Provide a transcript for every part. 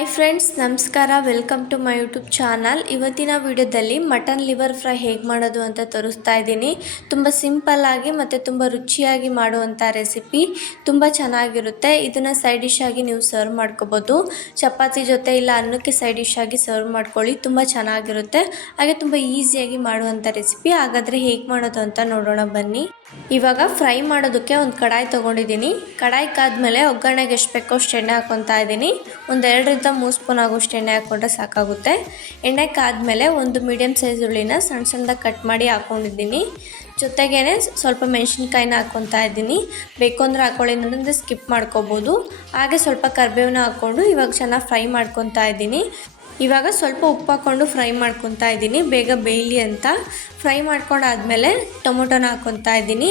Hi friends, ನಮಸ್ಕಾರ. Welcome to my YouTube channel. ಇವತ್ತಿನ ವಿಡಿಯೋದಲ್ಲಿ ಮಟನ್ ಲಿವರ್ ಫ್ರೈ ಹೇಗೆ ಮಾಡೋದು ಅಂತ ತೋರಿಸ್ತಾ ಇದ್ದೀನಿ. ತುಂಬ ಸಿಂಪಲ್ಲಾಗಿ ಮತ್ತು ತುಂಬ ರುಚಿಯಾಗಿ ಮಾಡುವಂಥ ರೆಸಿಪಿ. ತುಂಬ ಚೆನ್ನಾಗಿರುತ್ತೆ. ಇದನ್ನು ಸೈಡ್ ಡಿಶ್ ಆಗಿ ನೀವು ಸರ್ವ್ ಮಾಡ್ಕೋಬೋದು. ಚಪಾತಿ ಜೊತೆ ಇಲ್ಲ ಅನ್ನಕ್ಕೆ ಸೈಡ್ ಡಿಶ್ ಆಗಿ ಸರ್ವ್ ಮಾಡ್ಕೊಳ್ಳಿ. ತುಂಬ ಚೆನ್ನಾಗಿರುತ್ತೆ. ಹಾಗೆ ತುಂಬ ಈಸಿಯಾಗಿ ಮಾಡುವಂಥ ರೆಸಿಪಿ. ಹಾಗಾದರೆ ಹೇಗೆ ಮಾಡೋದು ಅಂತ ನೋಡೋಣ ಬನ್ನಿ. ಇವಾಗ ಫ್ರೈ ಮಾಡೋದಕ್ಕೆ ಒಂದು ಕಡಾಯಿ ತೊಗೊಂಡಿದ್ದೀನಿ. ಕಡಾಯಿ ಕಾದ್ಮೇಲೆ ಒಗ್ಗರಣೆಗೆ ಎಷ್ಟು ಬೇಕೋ ಅಷ್ಟು ಎಣ್ಣೆ ಹಾಕ್ಕೊತಾ ಇದ್ದೀನಿ. ಒಂದು 2-3 ಸ್ಪೂನ್ ಆಗೋಷ್ಟು ಎಣ್ಣೆ ಹಾಕ್ಕೊಂಡ್ರೆ ಸಾಕಾಗುತ್ತೆ. ಎಣ್ಣೆ ಕಾದ್ಮೇಲೆ ಒಂದು ಮೀಡಿಯಮ್ ಸೈಜ್ ಉಳ್ಳಿನ ಸಣ್ಣ ಸಣ್ಣದಾಗಿ ಕಟ್ ಮಾಡಿ ಹಾಕ್ಕೊಂಡಿದ್ದೀನಿ. ಜೊತೆಗೇ ಸ್ವಲ್ಪ ಮೆಣಸಿನ್ಕಾಯಿನ ಹಾಕ್ಕೊತಾ ಇದ್ದೀನಿ. ಬೇಕು ಅಂದರೆ ಹಾಕ್ಕೊಳ್ಳಿ, ಅಂದರೆ ಸ್ಕಿಪ್ ಮಾಡ್ಕೋಬೋದು. ಹಾಗೆ ಸ್ವಲ್ಪ ಕರಿಬೇವನ್ನ ಹಾಕ್ಕೊಂಡು ಇವಾಗ ಚೆನ್ನಾಗಿ ಫ್ರೈ ಮಾಡ್ಕೊತಾ ಇದ್ದೀನಿ. ಇವಾಗ ಸ್ವಲ್ಪ ಉಪ್ಪು ಹಾಕ್ಕೊಂಡು ಫ್ರೈ ಮಾಡ್ಕೊತಾ ಇದ್ದೀನಿ, ಬೇಗ ಬೇಯಲಿ ಅಂತ. ಫ್ರೈ ಮಾಡ್ಕೊಂಡಾದ್ಮೇಲೆ ಟೊಮೊಟೊನ ಹಾಕ್ಕೊತಾ ಇದ್ದೀನಿ.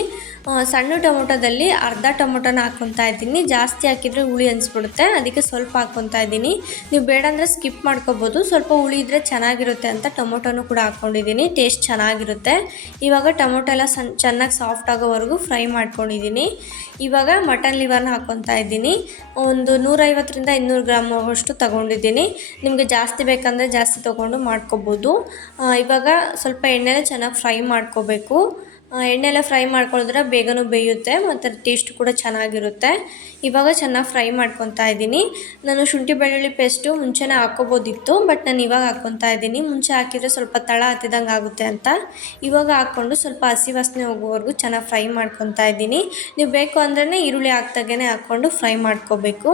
ಸಣ್ಣ ಟೊಮೊಟೊದಲ್ಲಿ ಅರ್ಧ ಟೊಮೊಟೊನ ಹಾಕ್ಕೊತಾ ಇದ್ದೀನಿ. ಜಾಸ್ತಿ ಹಾಕಿದರೆ ಹುಳಿ ಅನಿಸ್ಬಿಡುತ್ತೆ, ಅದಕ್ಕೆ ಸ್ವಲ್ಪ ಹಾಕ್ಕೊತಾ ಇದ್ದೀನಿ. ನೀವು ಬೇಡ ಅಂದರೆ ಸ್ಕಿಪ್ ಮಾಡ್ಕೋಬೋದು. ಸ್ವಲ್ಪ ಹುಳಿ ಇದ್ದರೆ ಚೆನ್ನಾಗಿರುತ್ತೆ ಅಂತ ಟೊಮೊಟೊನೂ ಕೂಡ ಹಾಕ್ಕೊಂಡಿದ್ದೀನಿ. ಟೇಸ್ಟ್ ಚೆನ್ನಾಗಿರುತ್ತೆ. ಇವಾಗ ಟೊಮೊಟೊ ಎಲ್ಲ ಚೆನ್ನಾಗಿ ಸಾಫ್ಟ್ ಆಗೋವರೆಗೂ ಫ್ರೈ ಮಾಡ್ಕೊಂಡಿದ್ದೀನಿ. ಇವಾಗ ಮಟನ್ ಲಿವರ್ನ ಹಾಕ್ಕೊತಾ ಇದ್ದೀನಿ. ಒಂದು 150-200 ಗ್ರಾಮ್ ಆಗೋಷ್ಟು ತೊಗೊಂಡಿದ್ದೀನಿ. ನಿಮಗೆ ಜಾಸ್ತಿ ಬೇಕಂದರೆ ಜಾಸ್ತಿ ತೊಗೊಂಡು ಮಾಡ್ಕೋಬೋದು. ಇವಾಗ ಸ್ವಲ್ಪ ಎಣ್ಣೆಲೆ ಚೆನ್ನಾಗಿ ಫ್ರೈ ಮಾಡ್ಕೋಬೇಕು. ಎಣ್ಣೆಲ್ಲ ಫ್ರೈ ಮಾಡ್ಕೊಳ್ಳಿದ್ರೆ ಬೇಗನೂ ಬೇಯುತ್ತೆ ಮತ್ತು ಟೇಸ್ಟ್ ಕೂಡ ಚೆನ್ನಾಗಿರುತ್ತೆ. ಇವಾಗ ಚೆನ್ನಾಗಿ ಫ್ರೈ ಮಾಡ್ಕೊತಾ ಇದ್ದೀನಿ. ನಾನು ಶುಂಠಿ ಬೆಳ್ಳುಳ್ಳಿ ಪೇಸ್ಟು ಮುಂಚೆನೇ ಹಾಕ್ಕೋಬೋದಿತ್ತು, ಬಟ್ ನಾನು ಇವಾಗ ಹಾಕ್ಕೊತಾ ಇದ್ದೀನಿ. ಮುಂಚೆ ಹಾಕಿದರೆ ಸ್ವಲ್ಪ ತಳ ಹತ್ತಿದಂಗೆ ಆಗುತ್ತೆ ಅಂತ ಇವಾಗ ಹಾಕ್ಕೊಂಡು ಸ್ವಲ್ಪ ಹಸಿ ವಾಸನೆ ಹೋಗೋವರೆಗೂ ಚೆನ್ನಾಗಿ ಫ್ರೈ ಮಾಡ್ಕೊತಾ ಇದ್ದೀನಿ. ನೀವು ಬೇಕು ಅಂದ್ರೆ ಈರುಳ್ಳಿ ಹಾಕ್ದಾಗೇ ಹಾಕ್ಕೊಂಡು ಫ್ರೈ ಮಾಡ್ಕೋಬೇಕು.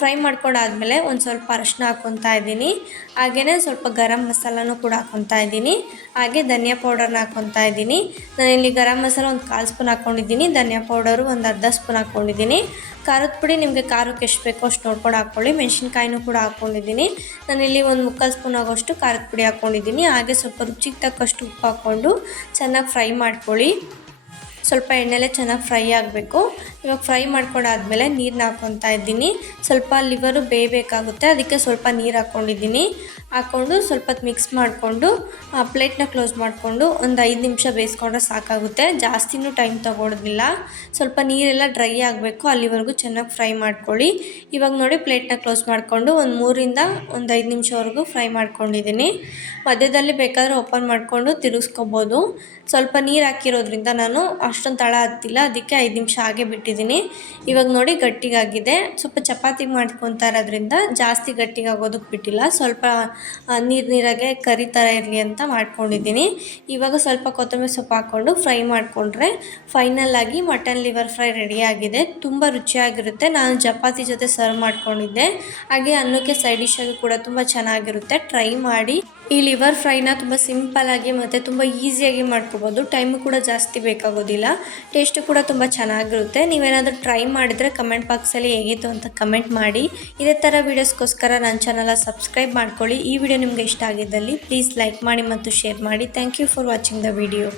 ಫ್ರೈ ಮಾಡ್ಕೊಂಡಾದ್ಮೇಲೆ ಒಂದು ಸ್ವಲ್ಪ ಅರಶಿನ ಹಾಕ್ಕೊತಾ ಇದ್ದೀನಿ. ಹಾಗೆಯೇ ಸ್ವಲ್ಪ ಗರಂ ಮಸಾಲನೂ ಕೂಡ ಹಾಕ್ಕೊತಾ ಇದ್ದೀನಿ. ಹಾಗೆ ಧನಿಯಾ ಪೌಡರ್ನ ಹಾಕ್ಕೊತಾ ಇದ್ದೀನಿ. ನಾನಿಲ್ಲಿ ಗರಂ ಮಸಾಲ ಒಂದು 1/4 ಸ್ಪೂನ್ ಹಾಕ್ಕೊಂಡಿದ್ದೀನಿ. ಧನಿಯಾ ಪೌಡರು ಒಂದು ಅರ್ಧ ಸ್ಪೂನ್ ಹಾಕ್ಕೊಂಡಿದ್ದೀನಿ. ಖಾರದ ಪುಡಿ ನಿಮಗೆ ಖಾರಕ್ಕೆ ಎಷ್ಟು ಬೇಕೋ ಅಷ್ಟು ನೋಡ್ಕೊಂಡು ಹಾಕ್ಕೊಳ್ಳಿ. ಮೆಣಸಿನ್ಕಾಯಿನೂ ಕೂಡ ಹಾಕ್ಕೊಂಡಿದ್ದೀನಿ. ನಾನಿಲ್ಲಿ ಒಂದು 3/4 ಸ್ಪೂನ್ ಆಗೋಷ್ಟು ಖಾರದ ಪುಡಿ ಹಾಕ್ಕೊಂಡಿದ್ದೀನಿ. ಹಾಗೆ ಸ್ವಲ್ಪ ರುಚಿಗೆ ತಕ್ಕಷ್ಟು ಉಪ್ಪು ಹಾಕ್ಕೊಂಡು ಚೆನ್ನಾಗಿ ಫ್ರೈ ಮಾಡ್ಕೊಳ್ಳಿ. ಸ್ವಲ್ಪ ಎಣ್ಣೆಲೆ ಚೆನ್ನಾಗಿ ಫ್ರೈ ಆಗಬೇಕು. ಇವಾಗ ಫ್ರೈ ಮಾಡ್ಕೊಂಡಾದ್ಮೇಲೆ ನೀರನ್ನ ಹಾಕ್ಕೊತಾ ಇದ್ದೀನಿ. ಸ್ವಲ್ಪ ಲಿವರು ಬೇಯಬೇಕಾಗುತ್ತೆ, ಅದಕ್ಕೆ ಸ್ವಲ್ಪ ನೀರು ಹಾಕ್ಕೊಂಡಿದ್ದೀನಿ. ಹಾಕ್ಕೊಂಡು ಸ್ವಲ್ಪ ಮಿಕ್ಸ್ ಮಾಡಿಕೊಂಡು ಪ್ಲೇಟ್ನ ಕ್ಲೋಸ್ ಮಾಡಿಕೊಂಡು ಒಂದು 5 ನಿಮಿಷ ಬೇಯಿಸ್ಕೊಂಡ್ರೆ ಸಾಕಾಗುತ್ತೆ. ಜಾಸ್ತಿನೂ ಟೈಮ್ ತೊಗೊಳೋದಿಲ್ಲ. ಸ್ವಲ್ಪ ನೀರೆಲ್ಲ ಡ್ರೈ ಆಗಬೇಕು, ಅಲ್ಲಿವರೆಗೂ ಚೆನ್ನಾಗಿ ಫ್ರೈ ಮಾಡ್ಕೊಳ್ಳಿ. ಇವಾಗ ನೋಡಿ ಪ್ಲೇಟ್ನ ಕ್ಲೋಸ್ ಮಾಡಿಕೊಂಡು ಒಂದು 3-5 ನಿಮಿಷವರೆಗೂ ಫ್ರೈ ಮಾಡ್ಕೊಂಡಿದ್ದೀನಿ. ಮಧ್ಯದಲ್ಲಿ ಬೇಕಾದರೆ ಓಪನ್ ಮಾಡಿಕೊಂಡು ತಿರುಗಿಸ್ಕೊಬೋದು. ಸ್ವಲ್ಪ ನೀರು ಹಾಕಿರೋದ್ರಿಂದ ನಾನು ಅಷ್ಟೊಂದು ತಳ ಹತ್ತಿಲ್ಲ, ಅದಕ್ಕೆ 5 ನಿಮಿಷ ಹಾಗೆ ಬಿಟ್ಟಿದ್ದೀನಿ. ಇವಾಗ ನೋಡಿ ಗಟ್ಟಿಗಾಗಿದೆ. ಸ್ವಲ್ಪ ಚಪಾತಿ ಮಾಡ್ಕೊತಾ ಇರೋದ್ರಿಂದ ಜಾಸ್ತಿ ಗಟ್ಟಿಗಾಗೋದಕ್ಕೆ ಬಿಟ್ಟಿಲ್ಲ. ಸ್ವಲ್ಪ ನೀರಾಗೆ ಕರಿ ಥರ ಇರಲಿ ಅಂತ ಮಾಡ್ಕೊಂಡಿದ್ದೀನಿ. ಇವಾಗ ಸ್ವಲ್ಪ ಕೊತ್ತಂಬರಿ ಸೊಪ್ಪು ಹಾಕ್ಕೊಂಡು ಫ್ರೈ ಮಾಡಿಕೊಂಡ್ರೆ ಫೈನಲ್ಲಾಗಿ ಮಟನ್ ಲಿವರ್ ಫ್ರೈ ರೆಡಿಯಾಗಿದೆ. ತುಂಬ ರುಚಿಯಾಗಿರುತ್ತೆ. ನಾನು ಚಪಾತಿ ಜೊತೆ ಸರ್ವ್ ಮಾಡ್ಕೊಂಡಿದ್ದೆ. ಹಾಗೆ ಅನ್ನಕ್ಕೆ ಸೈಡ್ ಡಿಶಾಗಿ ಕೂಡ ತುಂಬ ಚೆನ್ನಾಗಿರುತ್ತೆ. ಟ್ರೈ ಮಾಡಿ. ಈ ಲಿವರ್ ಫ್ರೈನ ತುಂಬ ಸಿಂಪಲ್ಲಾಗಿ ಮತ್ತು ತುಂಬ ಈಸಿಯಾಗಿ ಮಾಡ್ಕೋಬೋದು. ಟೈಮು ಕೂಡ ಜಾಸ್ತಿ ಬೇಕಾಗೋದಿಲ್ಲ. ಟೇಸ್ಟು ಕೂಡ ತುಂಬ ಚೆನ್ನಾಗಿರುತ್ತೆ. ನೀವೇನಾದರೂ ಟ್ರೈ ಮಾಡಿದರೆ ಕಮೆಂಟ್ ಬಾಕ್ಸಲ್ಲಿ ಹೇಗಿತ್ತು ಅಂತ ಕಮೆಂಟ್ ಮಾಡಿ. ಇದೇ ಥರ ವೀಡಿಯೋಸ್ಗೋಸ್ಕರ ನನ್ನ ಚಾನಲ್ನ ಸಬ್ಸ್ಕ್ರೈಬ್ ಮಾಡ್ಕೊಳ್ಳಿ. ಈ ವಿಡಿಯೋ ನಿಮಗೆ ಇಷ್ಟ ಆಗಿದ್ದಲ್ಲಿ ಪ್ಲೀಸ್ ಲೈಕ್ ಮಾಡಿ ಮತ್ತು ಶೇರ್ ಮಾಡಿ. Thank you for watching the video.